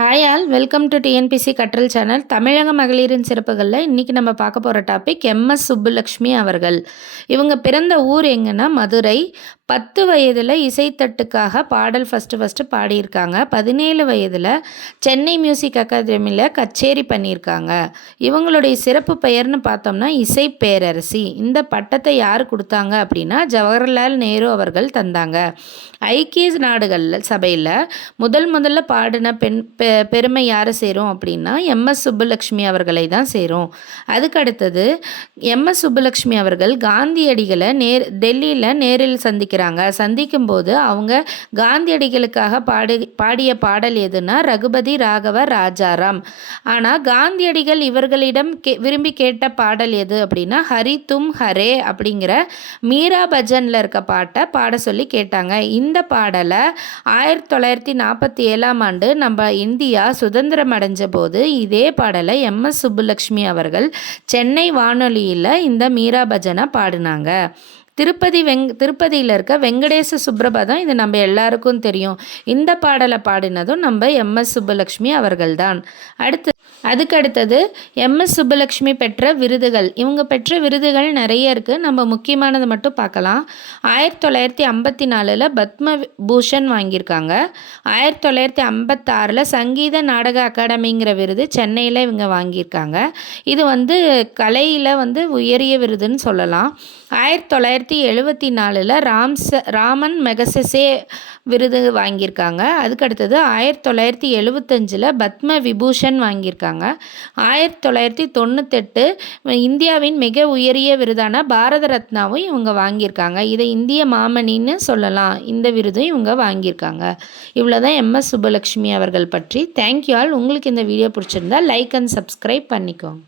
Hi all welcome to TNPSC கற்றல் channel. தமிழக மகளிரின் சிறப்புகளில் இன்றைக்கி நம்ம பார்க்க போகிற டாபிக் எம்எஸ் சுப்புலக்ஷ்மி அவர்கள். இவங்க பிறந்த ஊர் எங்கன்னா மதுரை. 10 வயதில் இசைத்தட்டுக்காக பாடல் ஃபஸ்ட்டு பாடியிருக்காங்க. 17 வயதில் சென்னை மியூசிக் அகாதமியில் கச்சேரி பண்ணியிருக்காங்க. இவங்களுடைய சிறப்பு பெயர்னு பார்த்தோம்னா இசை பேரரசி. இந்த பட்டத்தை யார் கொடுத்தாங்க அப்படின்னா ஜவஹர்லால் நேரு அவர்கள் தந்தாங்க. ஐக்கிய நாடுகள் சபையில் முதல்ல பாடின பெருமை யாரை சேரும் அப்படின்னா எம்எஸ் சுப்புலக்ஷ்மி அவர்களை தான் சேரும். அதுக்கு அடுத்தது எம்எஸ் சுப்புலக்ஷ்மி அவர்கள் காந்தியடிகளை டெல்லியில் நேரில் சந்திக்கும் போது அவங்க காந்தியடிகளுக்காக பாடிய பாடல் எதுனா ரகுபதி ராகவ ராஜாராம். ஆனால் காந்தியடிகள் இவர்களிடம் விரும்பி கேட்ட பாடல் எது அப்படின்னா ஹரி தும் ஹரே அப்படிங்கிற மீரா பஜனில் இருக்க பாட்டை பாட சொல்லி கேட்டாங்க. இந்த பாடலை 1947 நம்ம இந்தியா சுதந்திரம் அடைஞ்ச போது இதே பாடலை எம்எஸ் சுப்புலக்ஷ்மி அவர்கள் சென்னை வானொலியில் இந்த மீரா பஜனை பாடினாங்க. திருப்பதியில் இருக்க வெங்கடேச சுப்ரபாதம் இது நம்ம எல்லாருக்கும் தெரியும். இந்த பாடலை பாடினதும் நம்ம எம்எஸ் சுப்புலக்ஷ்மி அவர்கள் தான். அதுக்கடுத்தது எம்எஸ் சுப்புலக்ஷ்மி பெற்ற விருதுகள். இவங்க பெற்ற விருதுகள் நிறைய இருக்குது. நம்ம முக்கியமானதை மட்டும் பார்க்கலாம். 1954 பத்ம பூஷன் வாங்கியிருக்காங்க. 1956 சங்கீத நாடக அகாடமிங்கிற விருது சென்னையில் இவங்க வாங்கியிருக்காங்க. இது கலையில் உயரிய விருதுன்னு சொல்லலாம். 1974 ராமன் மெகசெசே விருது வாங்கியிருக்காங்க. அதுக்கடுத்தது 1975 பத்ம விபூஷன் வாங்கியிருக்காங்க. 1998 இந்தியாவின் மிக உயரிய விருதான பாரத ரத்னாவும் இவங்க வாங்கியிருக்காங்க. இதை இந்திய மாமணின்னு சொல்லலாம். இந்த விருதும் இவங்க வாங்கியிருக்காங்க. இவ்வளோதான் எம்எஸ் சுப்புலக்ஷ்மி அவர்கள் பற்றி. Thank you all. உங்களுக்கு இந்த வீடியோ பிடிச்சிருந்தா லைக் அண்ட் சப்ஸ்கிரைப் பண்ணிக்கோங்க.